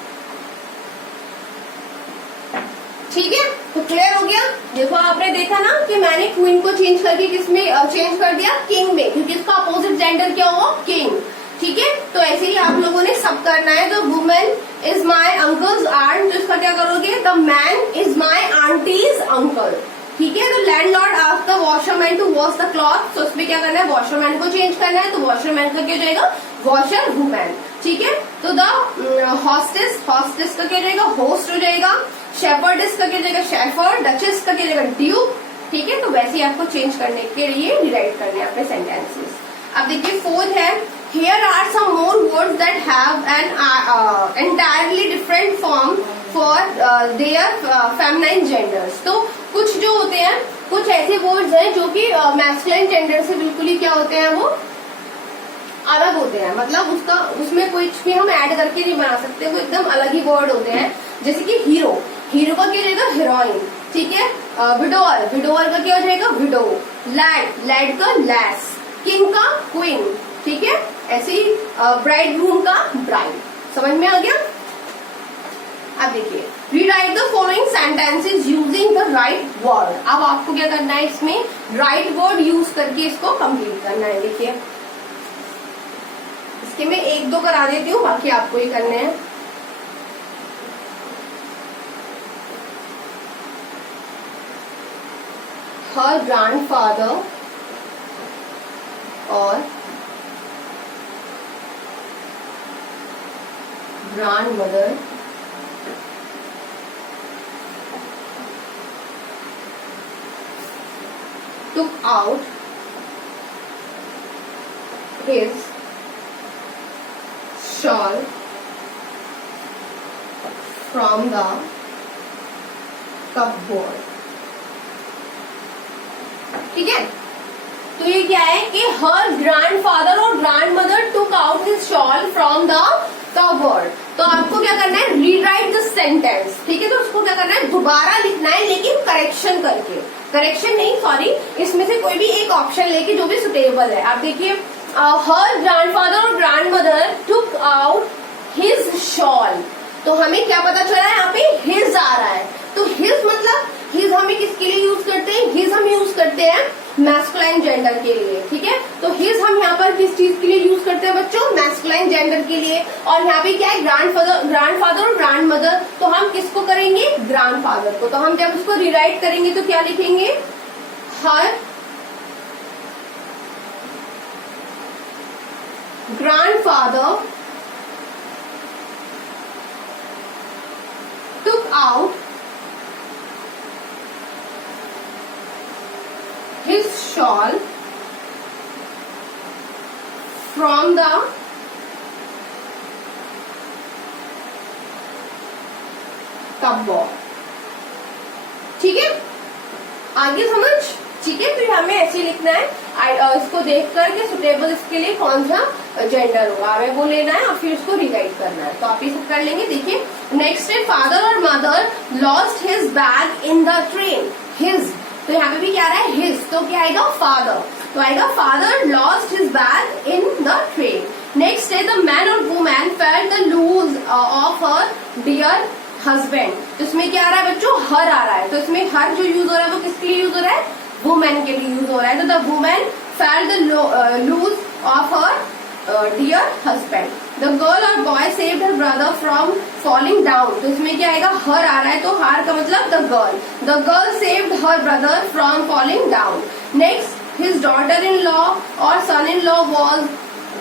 ठीक है, तो क्लियर हो गया। देखो आपने देखा ना कि मैंने क्वीन को चेंज करके किसमें चेंज कर दिया, किंग में, क्योंकि इसका अपोजिट जेंडर क्या हुआ, किंग। ठीक है, तो ऐसे ही आप लोगों ने सब करना है। तो women is my uncle's aunt, तो इसका क्या करोगे, the man is my aunty's uncle. ठीक है, तो landlord asked the washerman to wash the cloth, तो उसमें क्या करना है, वॉशरमैन को चेंज करना है, तो वॉशरमैन का क्या हो जाएगा, वॉशर वुमेन। ठीक है, तो द हॉस्टेस, हॉस्टेस का क्या हो जाएगा, होस्ट हो जाएगा। शेफर्डिस का क्या हो जाएगा, शेफर्ड। डचेस का क्या हो जाएगा, ड्यूक। ठीक है, तो वैसे ही आपको चेंज करने के लिए रिराइट करने हैं अपने सेंटेंसेस। अब देखिए फोर्थ है, here are some more words that have an entirely different form for their feminine genders। तो कुछ जो होते हैं, कुछ ऐसे वर्ड्स हैं जो कि मैस्कुलिन जेंडर से बिल्कुल ही क्या होते हैं, वो अलग होते हैं, मतलब उसका उसमें कुछ भी हम ऐड करके नहीं बना सकते, वो एकदम अलग ही वर्ड होते हैं। जैसे कि हीरो, हीरो का क्या हो जाएगा, हीरोइन। ठीक है, विडोअर, विडोअर का क्या हो जाएगा, विडो। लैड, लैड का लैस। किंग का क्वीन। ठीक है, ऐसे ही ब्राइड ग्रूम का ब्राइड। समझ में आ गया। अब देखिए, rewrite the following sentences using the right word. अब आपको क्या करना है, इसमें राइट वर्ड यूज करके इसको कंप्लीट करना है। देखिए इसके मैं एक दो करा देती हूँ, बाकी आपको ही करने हैं। Her grandfather और grandmother took out his shawl from the cupboard। ठीक है, तो ये क्या है कि हर ग्रैंडफादर और grandmother took out his shawl from the cupboard. तो आपको क्या करना है, रीराइट द सेंटेंस। ठीक है, तो उसको क्या करना है, दोबारा लिखना है, लेकिन करेक्शन करके, करेक्शन नहीं सॉरी, इसमें से कोई भी एक ऑप्शन लेके जो भी सुटेबल है। आप देखिए, हर ग्रैंडफादर और grandmother took out his shawl, तो हमें क्या पता चला है, यहाँ पे हिज आ रहा है। तो हिज मतलब हिज हमें किसके लिए यूज करते हैं, हिज हम यूज करते हैं मैस्कुलाइन जेंडर के लिए, ठीक है। तो हिज हम यहाँ पर किस चीज के लिए यूज करते हैं बच्चों, मैस्कुलाइन जेंडर के लिए। और यहाँ पे क्या है, ग्रैंडफादर और ग्रैंड मदर, तो हम किसको करेंगे, ग्रैंडफादर को। तो हम जब उसको रिराइट करेंगे तो क्या लिखेंगे, हर grandfather took out his shawl from the cupboard, ठीक है। आगे समझ, ठीक है। तो हमें ऐसे लिखना है, इसको देख करके सुटेबल इसके लिए कौन सा जेंडर होगा हमें वो लेना है और फिर उसको रिराइट करना है। तो आप ये सब कर लेंगे। देखिए नेक्स्ट है, फादर और mother lost his bag in the train. His, तो यहाँ पे भी क्या आ रहा है, हिज, तो क्या आएगा, फादर। तो आएगा father lost his bag in the train. Next है, द मैन और woman felt the loose of her dear husband. तो इसमें क्या आ रहा है बच्चों, हर आ रहा है। तो इसमें हर जो यूज हो रहा है वो किसके लिए यूज हो रहा है, वुमेन के लिए यूज हो रहा है। तो the women felt the loose of her dear husband. The girl और boy saved her brother from falling down. तो इसमें क्या आएगा, हर आ रहा है, तो हर का मतलब the girl. The girl saved her brother from falling down. Next, his daughter in law और son in law was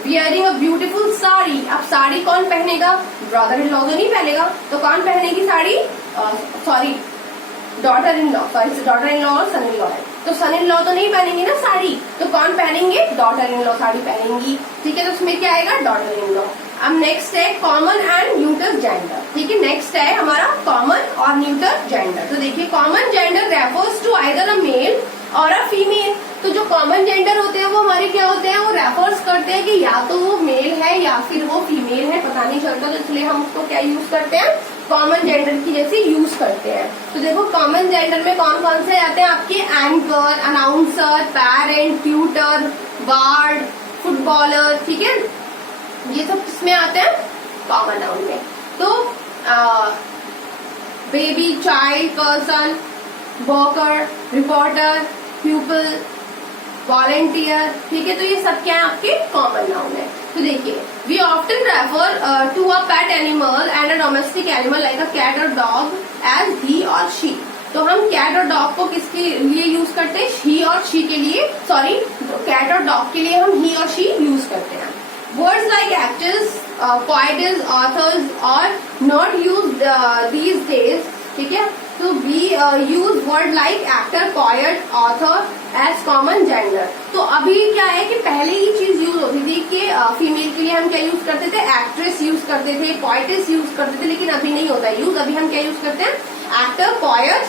wearing a beautiful sari. अब साड़ी कौन पहनेगा, ब्रदर इन लॉ तो नहीं पहनेगा, तो कौन पहनेगी sari, sorry daughter in law, sorry daughter in law और सन इन लॉ है, तो सन इन लॉ तो नहीं पहनेंगे ना साड़ी, तो कौन पहनेंगे, डॉटर इन लॉ साड़ी पहनेंगी, ठीक है। तो उसमें क्या आएगा, डॉटर इन लॉ। अब नेक्स्ट है कॉमन एंड न्यूटर जेंडर, ठीक है। नेक्स्ट है हमारा कॉमन और न्यूटर जेंडर। तो देखिए common gender refers to either a male और अ फीमेल। तो जो कॉमन जेंडर होते हैं वो हमारे क्या होते हैं, वो रेफर्स करते हैं कि या तो वो मेल है या फिर वो फीमेल है, पता नहीं चलता, तो इसलिए हम उसको क्या यूज करते हैं, कॉमन जेंडर की जैसे यूज करते हैं। तो देखो कॉमन जेंडर में कौन कौन से आते हैं आपके, anchor, announcer, parent, tutor, ward, footballer, ठीक है, ये सब किसमें आते हैं, कॉमन नाउन में। तो baby, child, person, worker, reporter, pupil, volunteer, ठीक है। तो ये सब क्या है आपके कॉमन नाउन है। तो देखिए we often refer to a pet animal and a domestic animal like a cat और डॉग एज ही और शी। तो हम कैट और डॉग को किसके लिए यूज करते हैं, ही और शी के लिए, सॉरी कैट और डॉग के लिए हम ही और शी यूज करते हैं। Words like actors, poets, authors are not used these days, ठीक है। तो we use word like actor, poet, author as common gender। तो अभी क्या है कि पहले ये चीज यूज होती थी कि फीमेल के लिए हम क्या यूज करते थे, एक्ट्रेस यूज करते थे, पोइटेस यूज करते थे, लेकिन अभी नहीं होता यूज। अभी हम क्या यूज करते हैं, actor, poet,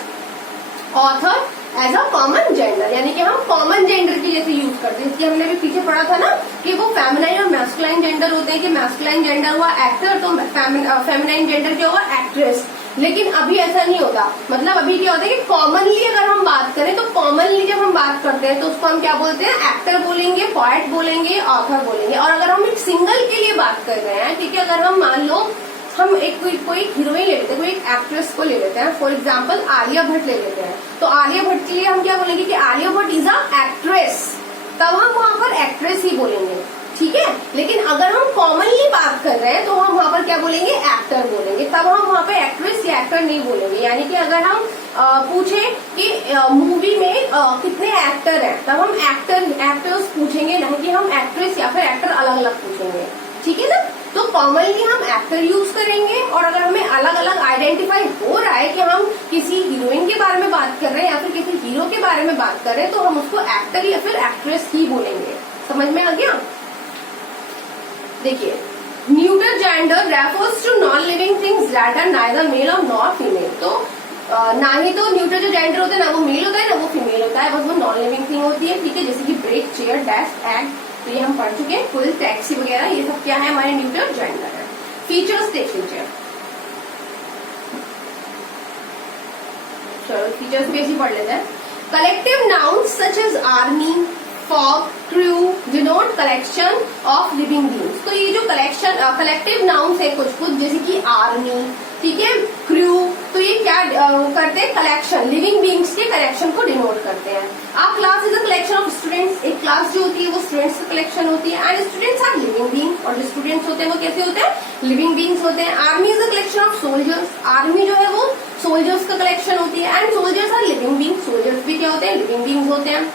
author as a common gender, यानी कि हम कॉमन जेंडर की जैसे यूज करते हैं। इसलिए हमने भी पीछे पढ़ा था ना कि वो फेमिनाइन और मैस्कुलाइन जेंडर होते हैं, कि मैस्कुलाइन जेंडर हुआ एक्टर तो फेमिनाइन जेंडर क्या होगा, एक्ट्रेस। लेकिन अभी ऐसा नहीं होता, मतलब अभी क्या होता है कि कॉमनली अगर हम बात करें तो कॉमनली जब हम बात करते हैं तो उसको हम क्या बोलते हैं, एक्टर बोलेंगे, पोएट बोलेंगे, ऑथर बोलेंगे। और अगर हम एक सिंगल के लिए बात कर रहे हैं, ठीक है, अगर हम मान लो हम एक कोई हीरोइन ले लेते हैं, कोई एक एक्ट्रेस को ले लेते हैं, फॉर एग्जांपल आलिया भट्ट ले लेते हैं, तो आलिया भट्ट के लिए हम क्या बोलेंगे कि Alia Bhatt is a actress, तब हम वहां पर एक्ट्रेस ही बोलेंगे, ठीक है। लेकिन अगर हम कॉमनली बात कर रहे हैं तो हम वहां पर क्या बोलेंगे, एक्टर बोलेंगे, तब हम वहां पर एक्ट्रेस या एक्टर नहीं बोलेंगे। यानी कि अगर हम पूछे कि मूवी में कितने एक्टर हैं, तब हम एक्टर्स पूछेंगे, नहीं कि हम एक्ट्रेस या फिर एक्टर अलग अलग पूछेंगे, ठीक है ना। तो कॉमनली हम एक्टर यूज करेंगे, और अगर हमें अलग अलग आइडेंटिफाई हो रहा है कि हम किसी हीरोइन के बारे में बात कर रहे हैं या फिर किसी हीरो के बारे में बात कर रहे हैं, तो हम उसको एक्टर या फिर एक्ट्रेस ही बोलेंगे। समझ में आ गया। देखिए neuter gender refers to non living things that are neither male और नॉट फीमेल। तो ना ही तो न्यूटर जो जेंडर होता है ना वो मेल होता है ना वो फीमेल होता है, बस वो नॉन लिविंग थिंग होती है, ठीक है। जैसे कि ब्रेक, चेयर, डेस्क, एग, तो ये हम पढ़ चुके हैं। फुल, टैक्सी वगैरह ये सब क्या है, हमारे न्यूटर जेंडर है। फीचर्स देख लीजिए, चलो फीचर्स भी ऐसे पढ़ लेते हैं। Collective nouns such as army, fog, crew denote collection of living beings. तो ये जो कलेक्टिव नाउन्स है कुछ कुछ, जैसे कि आर्मी, ठीक है, क्रू, तो ये क्या करते हैं, कलेक्शन, लिविंग बीइंग्स के कलेक्शन को डिनोट करते हैं। A class is a collection of students, एक क्लास जो होती है वो स्टूडेंट्स की कलेक्शन होती है। And students are living being, और जो स्टूडेंट्स होते हैं वो कैसे होते हैं, लिविंग बीइंग्स होते हैं। Army is a collection of soldiers, army जो है वो सोल्जर्स का कलेक्शन होती है। And soldiers are living being, soldiers भी क्या होते हैं, लिविंग बीइंग्स होते हैं।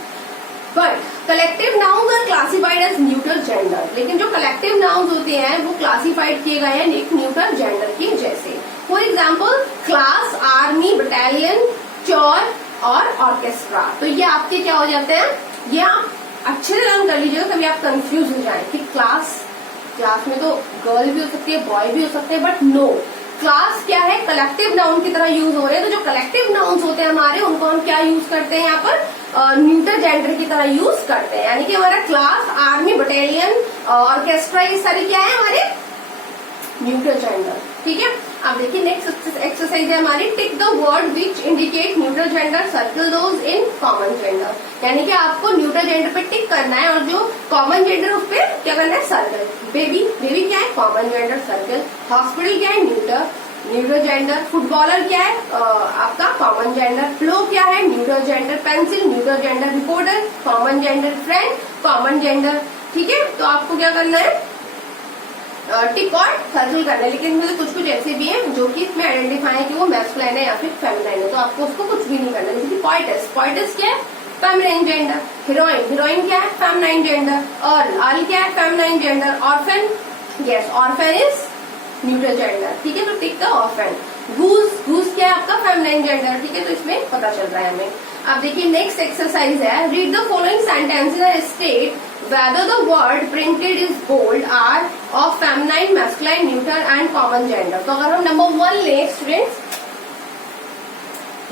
But collective nouns are classified as neutral gender, लेकिन जो कलेक्टिव नाउन्स होते हैं वो क्लासिफाइड किए गए हैं एक न्यूट्रल जेंडर के जैसे। For example class, army, battalion, चोर और ऑर्केस्ट्रा। तो ये आपके क्या हो जाते हैं, ये आप अच्छे से लर्न कर लीजिएगा, तभी आप कंफ्यूज हो जाए कि क्लास में तो गर्ल भी हो सकती है, बॉय भी हो सकते हैं, बट नो, क्लास क्या है, कलेक्टिव नाउन की तरह यूज हो रहे हैं। तो जो कलेक्टिव नाउन्स होते हैं हमारे, उनको हम क्या यूज करते हैं यहाँ पर, न्यूट्रल जेंडर की तरह यूज करते हैं। यानी कि हमारा क्लास, आर्मी, बटालियन, ऑर्केस्ट्रा, ये सारे क्या है हमारे न्यूट्रल जेंडर। ठीक है, अब देखिए नेक्स्ट एक्सरसाइज है हमारी, tick the word which indicate neutral gender, circle those in common gender. यानी कि आपको न्यूट्रल जेंडर पे टिक करना है और जो कॉमन जेंडर उस पर क्या करना है, सर्कल। बेबी, बेबी क्या है, कॉमन जेंडर, सर्कल। हॉस्पिटल क्या है, न्यूट्रल जेंडर। फुटबॉलर क्या है, आपका कॉमन जेंडर। फ्लो क्या है, neutral gender. Pencil, neutral gender. Reporter, common gender. Friend, common gender. ठीक है, तो आपको क्या करना है, टिक और सर्कल करना है। लेकिन इनमें कुछ कुछ ऐसे भी हैं जो कि इसमें आइडेंटिफाई है कि वो मैस्कुलाइन है या फिर फेमिनाइन है, तो आपको उसको कुछ भी नहीं करना। जैसे कि पोएटस, पोएटस क्या है, फेमिनाइन जेंडर। हीरोइन, हीरोइन क्या है, फेमिनाइन जेंडर। अर्ल क्या है, feminine gender. Orphan, yes, orphan is neutral gender. ठीक है, तो टिक द ऑर्फन। गूज, गूज क्या है आपका, फेमिनाइन जेंडर। ठीक है, तो इसमें पता चल रहा है हमें। अब देखिए नेक्स्ट एक्सरसाइज है, read the following sentences and state whether the word printed is bold are of feminine, masculine, neuter and common gender। तो अगर हम नंबर 1 ले स्टूडेंट्स,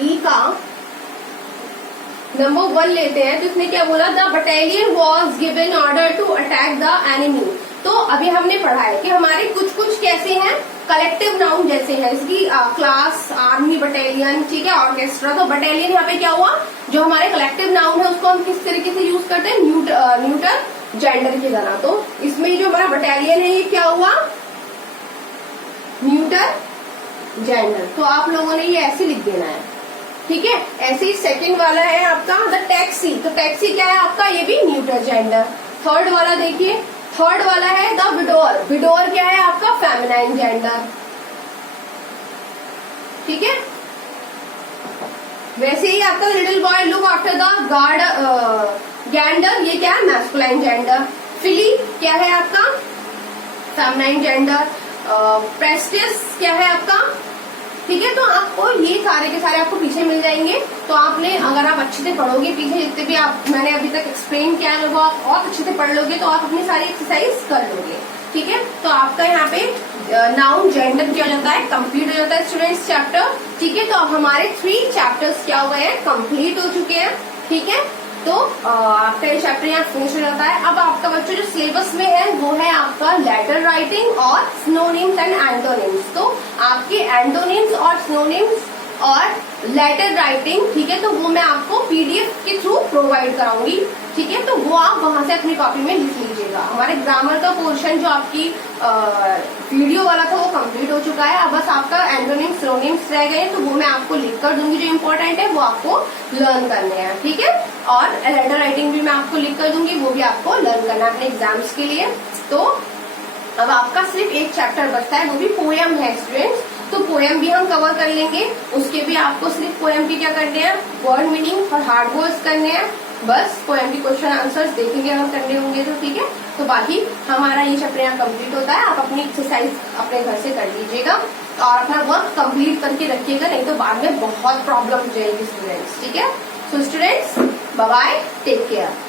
ई का नंबर 1 लेते हैं, तो इसने क्या बोला, the battalion was given order to attack the enemy. तो अभी हमने पढ़ा है कि हमारे कुछ कुछ कैसे हैं, कलेक्टिव नाउन जैसे हैं, इसकी क्लास, आर्मी, बटालियन, ठीक है, ऑर्केस्ट्रा। तो बटालियन यहाँ पे क्या हुआ, जो हमारे कलेक्टिव नाउन है उसको हम किस तरीके से यूज करते हैं, न्यूट्रल जेंडर की तरह। तो इसमें जो हमारा बटालियन है ये क्या हुआ, न्यूट्रल जेंडर। तो आप लोगों ने ये ऐसे लिख देना है। ठीक है, ऐसे ही सेकंड वाला है आपका द टैक्सी। तो टैक्सी क्या है आपका, ये भी न्यूट्रल जेंडर। थर्ड वाला देखिए, थर्ड वाला है द विडोर। विडोर क्या है आपका, फेमिनाइन जेंडर। ठीक है, वैसे ही आपका little boy look after the Gander, ये क्या है, मैस्कुलाइन जेंडर। फिली क्या है आपका, फेमिनाइन जेंडर। प्रेस्टिस क्या है आपका। ठीक है, तो आपको ये सारे के सारे आपको पीछे मिल जाएंगे। तो आपने, अगर आप अच्छे से पढ़ोगे, पीछे जितने भी आप मैंने अभी तक एक्सप्लेन किया है वो आप और अच्छे से पढ़ लोगे तो आप अपनी सारी एक्सरसाइज कर लोगे। ठीक है, तो आपका यहाँ पे नाउन जेंडर क्या हो जाता है, कंप्लीट हो जाता है स्टूडेंट्स चैप्टर। ठीक है, तो अब हमारे 3 चैप्टर्स क्या हो गए हैं, कंप्लीट हो चुके हैं। ठीक है, तो आपका ये चैप्टर यहाँ फिनिश हो जाता है। अब आपका बच्चों जो सिलेबस में है वो है आपका लेटर राइटिंग और सिनोनिम्स एंड एंटोनिम्स। तो आपके एंटोनिम्स और सिनोनिम्स और लेटर राइटिंग, ठीक है, तो वो मैं आपको पीडीएफ के थ्रू प्रोवाइड कराऊंगी। ठीक है, तो वो आप वहां से अपनी कॉपी में लिख लीजिएगा। हमारे ग्रामर का पोर्शन जो आपकी वीडियो वाला था वो कंप्लीट हो चुका है। अब बस आपका एंटोनिम्स सिनोनिम्स रह गए, तो वो मैं आपको लिख कर दूंगी। जो इम्पोर्टेंट है वो आपको लर्न करने हैं। ठीक है, और लेटर राइटिंग भी मैं आपको लिख कर दूंगी, वो भी आपको लर्न करना है अपने एग्जाम्स के लिए। तो अब आपका सिर्फ एक चैप्टर बचता है, वो भी पोएम है स्टूडेंट्स। तो पोएम भी हम कवर कर लेंगे। उसके भी आपको सिर्फ पोएम की क्या करने हैं, वर्ड मीनिंग और हार्ड वर्ड्स करने हैं। बस पोएम की क्वेश्चन आंसर्स देखेंगे अगर करने होंगे तो। ठीक है, तो बाकी हमारा ये चैप्टर यहाँ कंप्लीट होता है। आप अपनी एक्सरसाइज अपने घर से कर लीजिएगा और अपना वर्क कंप्लीट करके रखिएगा, नहीं तो बाद में बहुत प्रॉब्लम हो जाएगी स्टूडेंट्स। ठीक है, so students bye bye, take care.